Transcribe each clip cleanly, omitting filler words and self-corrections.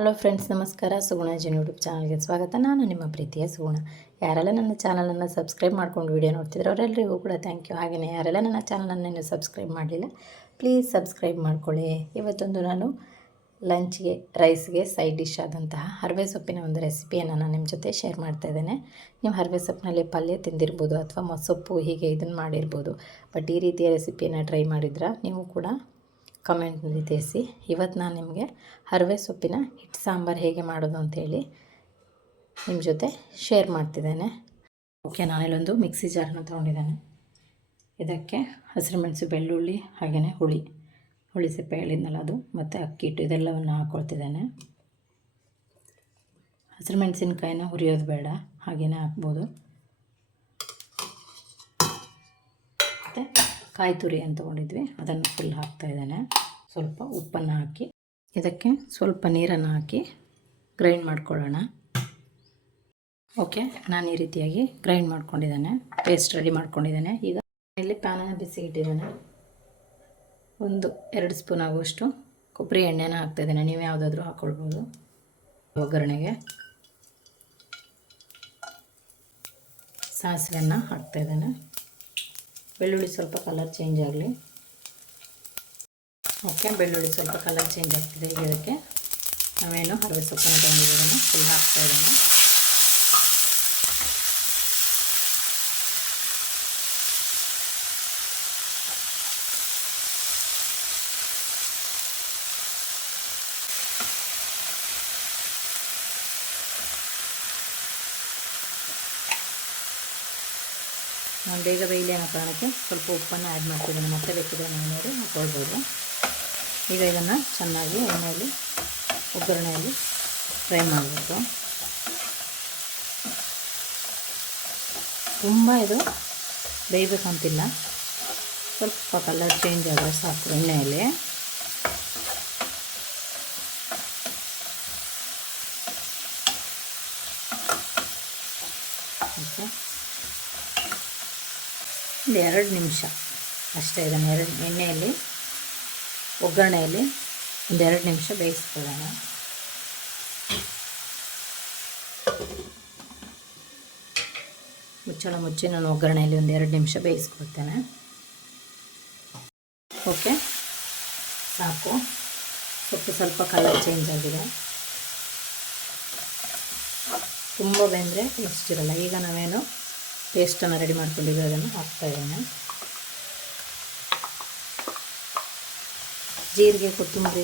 Hello friends, ನಮಸ್ಕಾರ. ಸುಗುಣ ಜಿನ್ YouTube ಚಾನಲ್ಗೆ ಸ್ವಾಗತ. ನಾನು ನಿಮ್ಮ ಪ್ರೀತಿಯ ಸುಗುಣ. ಯಾರೆಲ್ಲ ನನ್ನ ಚಾನಲನ್ನು ಸಬ್ಸ್ಕ್ರೈಬ್ ಮಾಡ್ಕೊಂಡು ವಿಡಿಯೋ ನೋಡ್ತಿದ್ರು ಅವರೆಲ್ಲರಿಗೂ ಕೂಡ ಥ್ಯಾಂಕ್ ಯು. ಹಾಗೆಯೇ ಯಾರೆಲ್ಲ ನನ್ನ ಚಾನಲನ್ನು ಇನ್ನೂ ಸಬ್ಸ್ಕ್ರೈಬ್ ಮಾಡಲಿಲ್ಲ, ಪ್ಲೀಸ್ ಸಬ್ಸ್ಕ್ರೈಬ್ ಮಾಡ್ಕೊಳ್ಳಿ. ಇವತ್ತೊಂದು ನಾನು ಲಂಚ್ಗೆ, ರೈಸ್ಗೆ ಸೈಡ್ ಡಿಶ್ ಆದಂತಹ ಹರವೆ ಸೊಪ್ಪಿನ ಒಂದು ರೆಸಿಪಿಯನ್ನು ನಾನು ನಿಮ್ಮ ಜೊತೆ ಶೇರ್ ಮಾಡ್ತಾ ಇದ್ದೇನೆ. ನೀವು ಹರವೆ ಸೊಪ್ಪಿನಲ್ಲಿ ಪಲ್ಯ ತಿಂದಿರ್ಬೋದು ಅಥವಾ ಸೊಪ್ಪು ಹೀಗೆ ಇದನ್ನು ಮಾಡಿರ್ಬೋದು. ಬಟ್ ಈ ರೀತಿಯ ರೆಸಿಪಿಯನ್ನು ಟ್ರೈ ಮಾಡಿದ್ರೆ ನೀವು ಕೂಡ ಕಮೆಂಟ್ನಲ್ಲಿ ತಿಳಿಸಿ. ಇವತ್ತು ನಾನು ನಿಮಗೆ ಹರವೆ ಸೊಪ್ಪಿನ ಹಿಟ್ಟು ಸಾಂಬಾರು ಹೇಗೆ ಮಾಡೋದು ಅಂಥೇಳಿ ನಿಮ್ಮ ಜೊತೆ ಶೇರ್ ಮಾಡ್ತಿದ್ದೇನೆ. ಓಕೆ, ನಾನಿಲ್ಲೊಂದು ಮಿಕ್ಸಿ ಜಾರನ್ನು ತೊಗೊಂಡಿದ್ದೇನೆ. ಇದಕ್ಕೆ ಹಸಿರು ಮೆಣಸು, ಬೆಳ್ಳುಳ್ಳಿ, ಹಾಗೆಯೇ ಹುಳಿ ಸಿಪ್ಪೆ ಹೇಳಿದ್ನಲ್ಲ ಅದು, ಮತ್ತು ಅಕ್ಕಿ ಹಿಟ್ಟು ಇದೆಲ್ಲವನ್ನು ಹಾಕ್ಕೊಳ್ತಿದ್ದೇನೆ. ಹಸಿರು ಮೆಣಸಿನ್ಕಾಯಿನ ಹುರಿಯೋದು ಬೇಡ, ಹಾಗೆಯೇ ಹಾಕ್ಬೋದು. ಮತ್ತು ಕಾಯಿ ತುರಿ ಅಂತ ತೊಗೊಂಡಿದ್ವಿ, ಅದನ್ನು ಫುಲ್ ಹಾಕ್ತಾಯಿದ್ದೇನೆ. ಸ್ವಲ್ಪ ಉಪ್ಪನ್ನು ಹಾಕಿ ಇದಕ್ಕೆ ಸ್ವಲ್ಪ ನೀರನ್ನು ಹಾಕಿ ಗ್ರೈಂಡ್ ಮಾಡ್ಕೊಳ್ಳೋಣ. ಓಕೆ, ನಾನು ಈ ರೀತಿಯಾಗಿ ಗ್ರೈಂಡ್ ಮಾಡ್ಕೊಂಡಿದ್ದೇನೆ, ಪೇಸ್ಟ್ ರೆಡಿ ಮಾಡ್ಕೊಂಡಿದ್ದೇನೆ. ಈಗ ಇಲ್ಲಿ ಪ್ಯಾನನ್ನು ಬಿಸಿ ಇಟ್ಟಿದ್ದೇನೆ. 1-2 ಸ್ಪೂನ್ ಆಗುವಷ್ಟು ಕೊಬ್ಬರಿ ಎಣ್ಣೆನ ಹಾಕ್ತಾಯಿದ್ದೇನೆ. ನೀವು ಯಾವುದಾದ್ರೂ ಹಾಕ್ಕೊಳ್ಬೋದು. ಒಗ್ಗರಣೆಗೆ ಸಾಸಿವೆಯನ್ನು ಹಾಕ್ತಾಯಿದ್ದೇನೆ. ಬೆಳ್ಳುಳ್ಳಿ ಸ್ವಲ್ಪ ಕಲರ್ ಚೇಂಜ್ ಆಗಲಿ. ಓಕೆ, ಬೆಳ್ಳುಳ್ಳಿ ಸ್ವಲ್ಪ ಕಲರ್ ಚೇಂಜ್ ಆಗ್ತಿದೆ. ಈಗ ಇದಕ್ಕೆ ನಾವೇನು ಹರವೆ ಸೊಪ್ಪನ್ನು ತೊಗೊಂಡಿರೋದನ್ನು ಫುಲ್ ಹಾಕ್ತಾಯಿದ್ದೇನೆ. ನಾನು ಬೇಗ ಬೇಯಲಿ ಅನ್ನೋ ಕಾರಣಕ್ಕೆ ಸ್ವಲ್ಪ ಉಪ್ಪನ್ನು ಆ್ಯಡ್ ಮಾಡ್ತಿದ್ದೇನೆ. ಮತ್ತೆ ಬೇಕಿದ್ರೆ ನೋಡಿ ಹಾಕ್ಕೊಳ್ಬೋದು. ಈಗ ಇದನ್ನು ಚೆನ್ನಾಗಿ ಎಣ್ಣೆಯಲ್ಲಿ, ಒಗ್ಗರಣೆಯಲ್ಲಿ ಫ್ರೈ ಮಾಡಬೇಕು. ತುಂಬ ಇದು ಬೇಯಬೇಕಂತಿಲ್ಲ, ಸ್ವಲ್ಪ ಕಲರ್ ಚೇಂಜ್ ಆದರೆ ಸಾಕು ಎಣ್ಣೆಯಲ್ಲಿ. ಓಕೆ, 2 ನಿಮಿಷ ಅಷ್ಟೇ. ಇದನ್ನು ಎಣ್ಣೆಯಲ್ಲಿ, ಒಗ್ಗರಣೆಯಲ್ಲಿ 2 ನಿಮಿಷ ಬೇಯಿಸ್ಕೊಳ್ಳೋಣ. ಮುಚ್ಚಳ ಮುಚ್ಚಿ ನಾನು ಒಗ್ಗರಣೆಯಲ್ಲಿ 2 ನಿಮಿಷ ಬೇಯಿಸ್ಕೊಳ್ತೇನೆ. ಓಕೆ, ಸಾಕು. ಸ್ವಲ್ಪ ಕಲರ್ ಚೇಂಜ್ ಆಗಿದೆ. ತುಂಬ ಬೆಂದರೆ ಟೇಸ್ಟ್ ಇರಲ್ಲ. ಈಗ ನಾವೇನು ಪೇಸ್ಟನ್ನು ರೆಡಿ ಮಾಡ್ಕೊಂಡಿದ್ದೀವಿ ಅದನ್ನು ಹಾಕ್ತಾಯಿದ್ದೇನೆ. ಜೀರಿಗೆ, ಕೊತ್ತಂಬರಿ,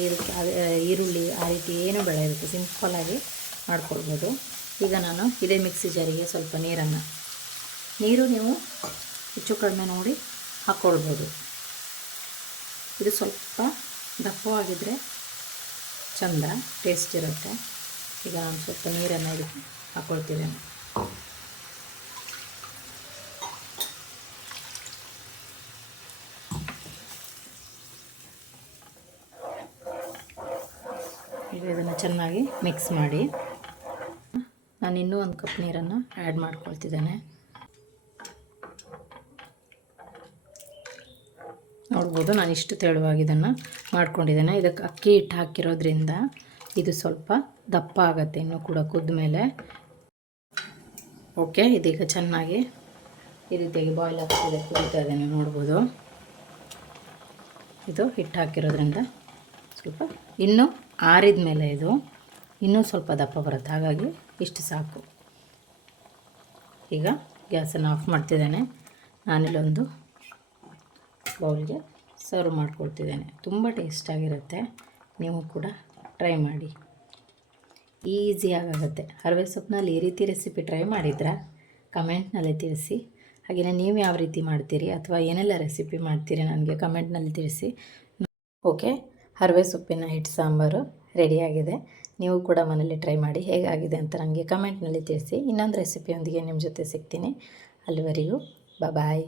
ಈರುಳ್ಳಿ ಆ ರೀತಿ ಏನೂ ಬೇಡ, ಇದಕ್ಕೆ ಸಿಂಪಲ್ಲಾಗಿ ಮಾಡ್ಕೊಳ್ಬೋದು. ಈಗ ನಾನು ಇದೇ ಮಿಕ್ಸಿ ಜಾರಿಗೆ ಸ್ವಲ್ಪ ನೀರು ನೀವು ಹೆಚ್ಚು ಕಡಿಮೆ ನೋಡಿ ಹಾಕ್ಕೊಳ್ಬೋದು. ಇದು ಸ್ವಲ್ಪ ದಪ್ಪವಾಗಿದ್ದರೆ ಚೆಂದ, ಟೇಸ್ಟ್ ಇರುತ್ತೆ. ಈಗ ನಾನು ಸ್ವಲ್ಪ ನೀರನ್ನು ಇದಕ್ಕೆ ಹಾಕ್ಕೊಳ್ತಿದ್ದೇನೆ. ಈಗ ಇದನ್ನು ಚೆನ್ನಾಗಿ ಮಿಕ್ಸ್ ಮಾಡಿ ನಾನು ಇನ್ನೂ 1 ಕಪ್ ನೀರನ್ನು ಆ್ಯಡ್ ಮಾಡ್ಕೊಳ್ತಿದ್ದೇನೆ. ನೋಡ್ಬೋದು, ನಾನು ಇಷ್ಟು ತೆಳುವಾಗಿ ಇದನ್ನು ಮಾಡ್ಕೊಂಡಿದ್ದೇನೆ. ಇದಕ್ಕೆ ಅಕ್ಕಿ ಹಿಟ್ಟು ಹಾಕಿರೋದ್ರಿಂದ ಇದು ಸ್ವಲ್ಪ ದಪ್ಪ ಆಗುತ್ತೆ ಇನ್ನೂ ಕೂಡ ಕುದ್ದ ಮೇಲೆ. ಓಕೆ, ಇದೀಗ ಚೆನ್ನಾಗಿ ಈ ರೀತಿಯಾಗಿ ಬಾಯ್ಲ್ ಆಗ್ತಿದೆ, ಕುದೀತಾ ಇದೆ, ನೀವು ನೋಡ್ಬೋದು. ಇದು ಹಿಟ್ಟು ಹಾಕಿರೋದ್ರಿಂದ ಸ್ವಲ್ಪ ಇನ್ನೂ ಆರಿದ ಮೇಲೆ ಇದು ಇನ್ನೂ ಸ್ವಲ್ಪ ದಪ್ಪ ಬರುತ್ತೆ, ಹಾಗಾಗಿ ಇಷ್ಟು ಸಾಕು. ಈಗ ಗ್ಯಾಸನ್ನು ಆಫ್ ಮಾಡ್ತಿದ್ದೇನೆ. ನಾನಿಲ್ಲೊಂದು ಬೌಲ್ಗೆ ಸರ್ವ್ ಮಾಡ್ಕೊಳ್ತಿದ್ದೇನೆ. ತುಂಬ ಟೇಸ್ಟಾಗಿರುತ್ತೆ, ನೀವು ಕೂಡ ಟ್ರೈ ಮಾಡಿ. ಈಸಿಯಾಗುತ್ತೆ. ಹರವೆ ಸೊಪ್ಪಿನಲ್ಲಿ ಈ ರೀತಿ ರೆಸಿಪಿ ಟ್ರೈ ಮಾಡಿದ್ರೆ ಕಮೆಂಟ್ನಲ್ಲಿ ತಿಳಿಸಿ. ಹಾಗೆಯೇ ನೀವು ಯಾವ ರೀತಿ ಮಾಡ್ತೀರಿ ಅಥವಾ ಏನೆಲ್ಲ ರೆಸಿಪಿ ಮಾಡ್ತೀರಿ ನನಗೆ ಕಮೆಂಟ್ನಲ್ಲಿ ತಿಳಿಸಿ. ಓಕೆ, ಹರವೆ ಸೊಪ್ಪಿನ ಹಿಟ್ಟು ಸಾಂಬಾರು ರೆಡಿಯಾಗಿದೆ. ನೀವು ಕೂಡ ಮನೇಲಿ ಟ್ರೈ ಮಾಡಿ, ಹೇಗಾಗಿದೆ ಅಂತ ನನಗೆ ಕಮೆಂಟ್ನಲ್ಲಿ ತಿಳಿಸಿ. ಇನ್ನೊಂದು ರೆಸಿಪಿಯೊಂದಿಗೆ ನಿಮ್ಮ ಜೊತೆ ಸಿಗ್ತೀನಿ. ಅಲ್ಲಿವರೆಗೂ ಬಾಯ್.